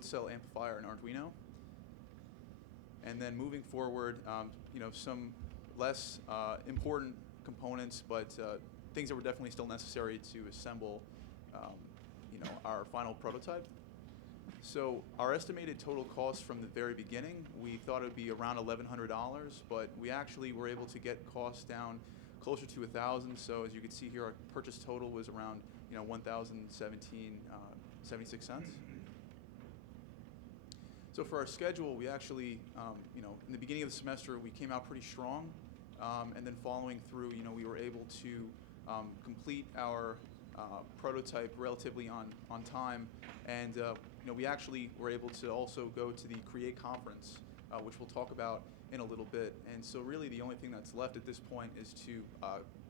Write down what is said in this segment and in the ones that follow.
load cell amplifier and Arduino. And then moving forward, some less important components, but things that were definitely still necessary to assemble, our final prototype. So our estimated total cost from the very beginning, we thought it would be around $1,100, but we actually were able to get costs down closer to $1,000. So as you can see here, our purchase total was around $1,076. So for our schedule, we actually, in the beginning of the semester, we came out pretty strong, and then following through, we were able to complete our prototype relatively on time, and we actually were able to also go to the Create conference, which we'll talk about in a little bit. And so really the only thing that's left at this point is to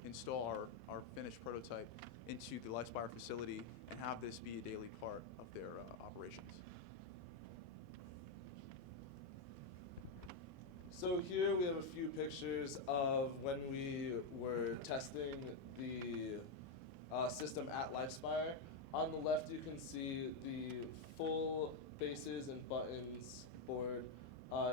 install our finished prototype into the LifeSpire facility and have this be a daily part of their operations. So here we have a few pictures of when we were testing the system at LifeSpire. On the left you can see the full bases and buttons board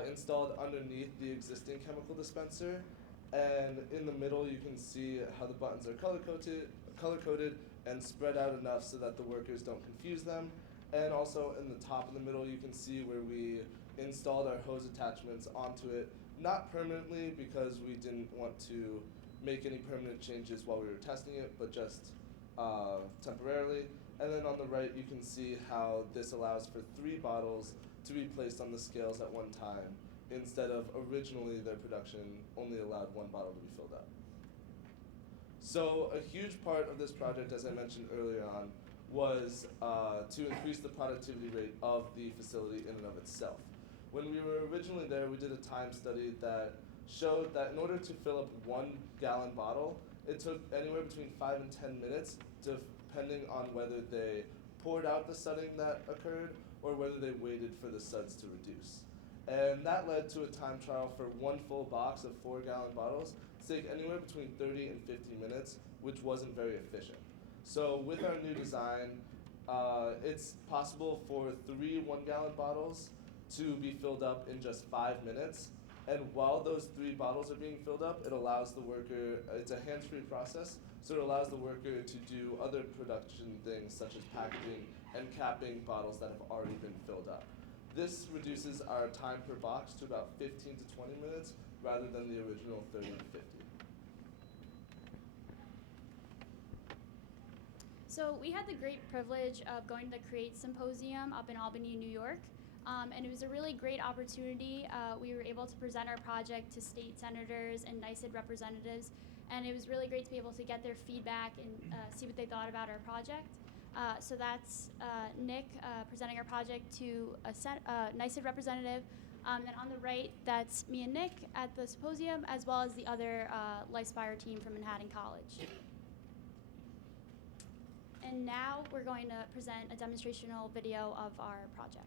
installed underneath the existing chemical dispenser. And in the middle you can see how the buttons are color-coded and spread out enough so that the workers don't confuse them. And also in the top in the middle you can see where we installed our hose attachments onto it, not permanently because we didn't want to make any permanent changes while we were testing it, but just temporarily. And then on the right you can see how this allows for 3 bottles to be placed on the scales at one time, instead of originally their production only allowed 1 bottle to be filled up. So a huge part of this project, as I mentioned earlier on, was to increase the productivity rate of the facility in and of itself. When we were originally there, we did a time study that showed that in order to fill up 1 gallon bottle, it took anywhere between 5 and 10 minutes, depending on whether they poured out the sudsing that occurred or whether they waited for the suds to reduce. And that led to a time trial for 1 full box of 4-gallon bottles to take anywhere between 30 and 50 minutes, which wasn't very efficient. So with our new design, it's possible for 3 1-gallon bottles to be filled up in just 5 minutes. And while those 3 bottles are being filled up, it allows the worker, it's a hands-free process, so it allows the worker to do other production things such as packaging and capping bottles that have already been filled up. This reduces our time per box to about 15 to 20 minutes rather than the original 30 to 50. So we had the great privilege of going to the Create Symposium up in Albany, New York. And it was a really great opportunity. We were able to present our project to state senators and NICID representatives, and it was really great to be able to get their feedback and see what they thought about our project. So that's Nick presenting our project to a NICID representative. And on the right, that's me and Nick at the symposium, as well as the other LifeSpire team from Manhattan College. And now we're going to present a demonstrational video of our project.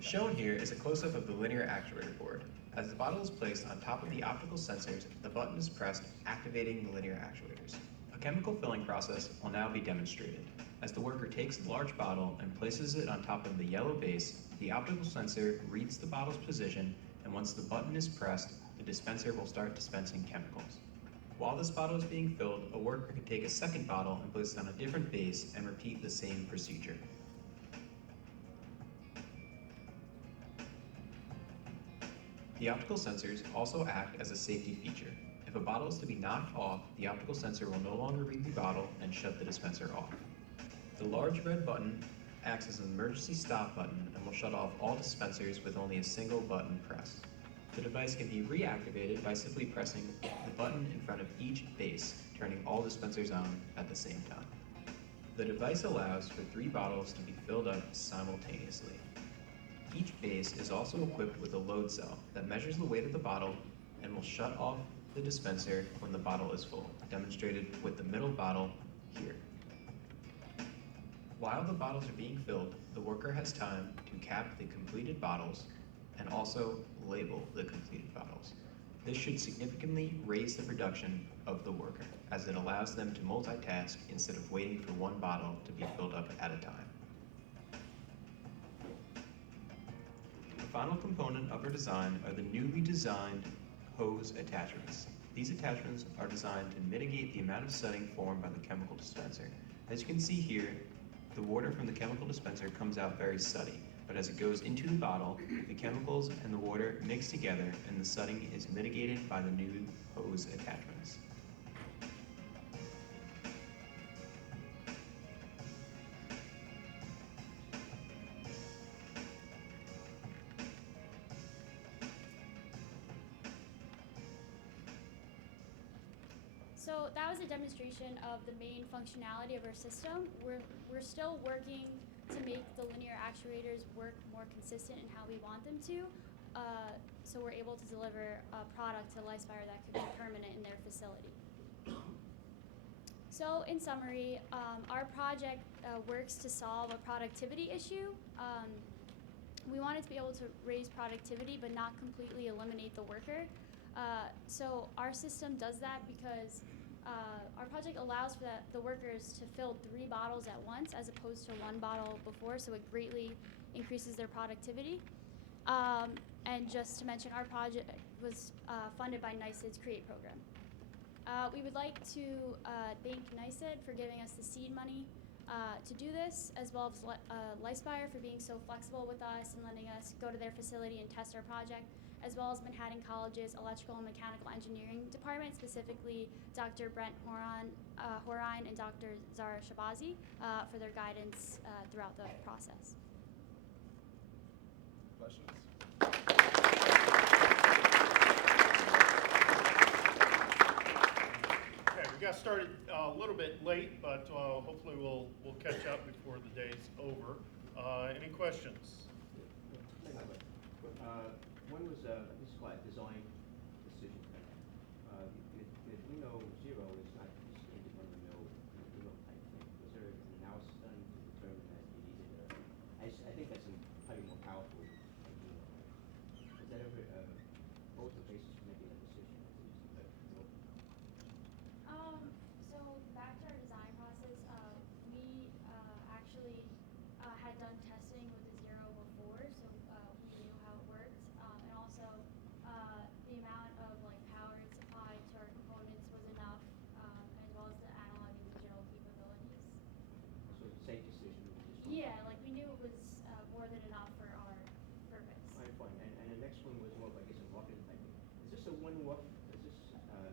Shown here is a close-up of the linear actuator board. As the bottle is placed on top of the optical sensors, the button is pressed, activating the linear actuators. A chemical filling process will now be demonstrated. As the worker takes the large bottle and places it on top of the yellow base, the optical sensor reads the bottle's position, and once the button is pressed, the dispenser will start dispensing chemicals. While this bottle is being filled, a worker can take a second bottle and place it on a different base and repeat the same procedure. The optical sensors also act as a safety feature. If a bottle is to be knocked off, the optical sensor will no longer read the bottle and shut the dispenser off. The large red button acts as an emergency stop button and will shut off all dispensers with only a single button press. The device can be reactivated by simply pressing the button in front of each base, turning all dispensers on at the same time. The device allows for 3 bottles to be filled up simultaneously. Each base is also equipped with a load cell that measures the weight of the bottle and will shut off the dispenser when the bottle is full, demonstrated with the middle bottle here. While the bottles are being filled, the worker has time to cap the completed bottles and also label the completed bottles. This should significantly raise the production of the worker, as it allows them to multitask instead of waiting for one bottle to be filled up at a time. The final component of our design are the newly designed hose attachments. These attachments are designed to mitigate the amount of sudding formed by the chemical dispenser. As you can see here, the water from the chemical dispenser comes out very suddy, but as it goes into the bottle, the chemicals and the water mix together and the sudding is mitigated by the new hose attachments. So that was a demonstration of the main functionality of our system. We're still working to make the linear actuators work more consistent in how we want them to, so we're able to deliver a product to LifeSpire that could be permanent in their facility. So in summary, our project works to solve a productivity issue. We wanted to be able to raise productivity but not completely eliminate the worker. So our system does that because our project allows for the workers to fill 3 bottles at once as opposed to 1 bottle before, so it greatly increases their productivity. And just to mention, our project was funded by NICED's CREATE program. We would like to thank NICED for giving us the seed money to do this, as well as LifeSpire for being so flexible with us and letting us go to their facility and test our project, as well as Manhattan College's Electrical and Mechanical Engineering Department, specifically Dr. Brent Horine and Dr. Zara Shabazi for their guidance throughout the process. Questions? Okay, we got started a little bit late, but hopefully we'll catch up before the day's over. Any questions? One was this is what design decision. The Uno Zero is not just into run the mill type thing. Was there an analysis done to determine that you needed I think that's probably more powerful than Uno. Was that ever both the basis for making that decision? So back to our design process, we actually had done testing with the Zero before, so we knew how it worked, and also the amount of power it supplied to our components was enough, as well as the analog and digital capabilities. So it's a safe decision. Yeah, we knew it was more than enough for our purpose. All right, fine. And the next one was more, I guess, a marketing type thing. Is this a one-off? Is this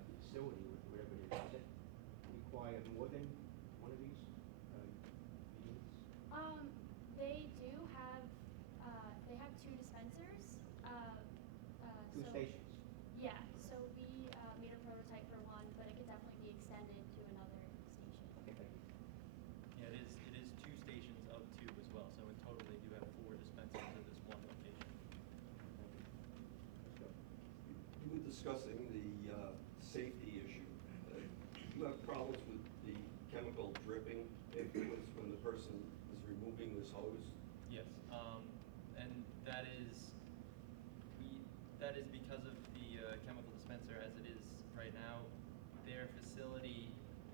facility, whatever it is, does it require more than one of these units? They do have, they have 2 dispensers. Two so, stations. Yeah, so we made a prototype for one, but it could definitely be extended to another station. Okay, thank you. Yeah, it is 2 stations of 2 as well, so in total they do have 4 dispensers at this one location. Thank you. Let's go. You were discussing the safety issue. Do you have problems with the chemical dripping afterwards when the person is removing this hose? Yes, and that is because of the chemical dispenser as it is right now. Their facility,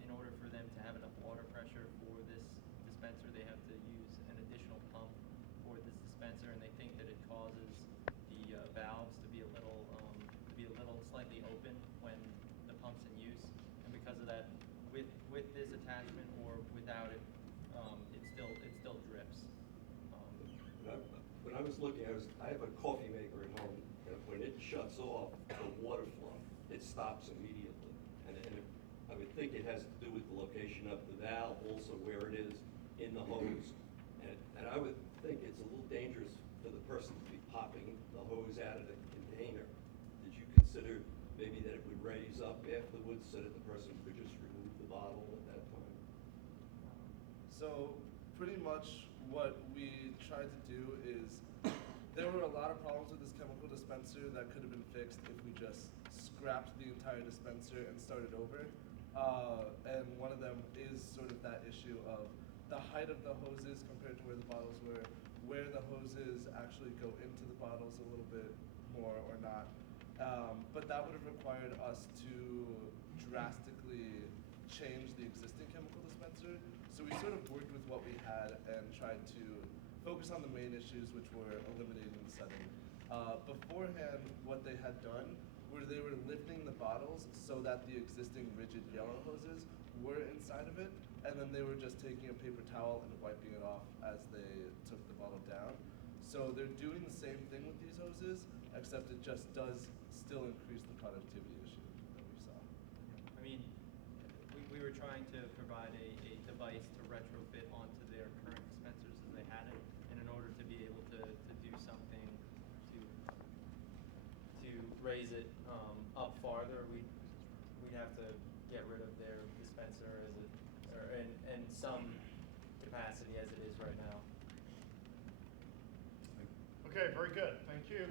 in order for them to have enough water pressure for this dispenser, they have to use an additional pump for this dispenser, and they think that it causes the valves to be a little slightly open when the pump's in use, and because of that, with this attachment or without it, it still drips. When I was looking, I have a coffee maker at home, and when it shuts off the water flow, it stops immediately. And I would think it has to do with the location of the valve, also where it is in the hose. And I would think it's a little dangerous for the person to be popping the hose out of the container. Did you consider maybe that it would raise up afterwards so that the person could just remove the bottle at that time? So pretty much what we tried to do is, there were a lot of problems with this chemical dispenser that could have been fixed if we just scrapped the entire dispenser and started over. And one of them is sort of that issue of the height of the hoses compared to where the bottles were, where the hoses actually go into the bottles a little bit more or not. But that would have required us to drastically change the existing chemical dispenser. So we sort of worked with what we had and tried to focus on the main issues, which were eliminating the setting. Beforehand, what they had done were they were lifting the bottles so that the existing rigid yellow hoses were inside of it, and then they were just taking a paper towel and wiping it off as they took the bottle down. So they're doing the same thing with these hoses, except it just does still increase the productivity issue that we saw. I mean, we were trying to provide a device to retrofit onto their current dispensers as they had it, and in order to be able to do something to raise it up farther, we'd have to get rid of their dispenser as it, or in some capacity as it is right now. Okay, very good. Thank you.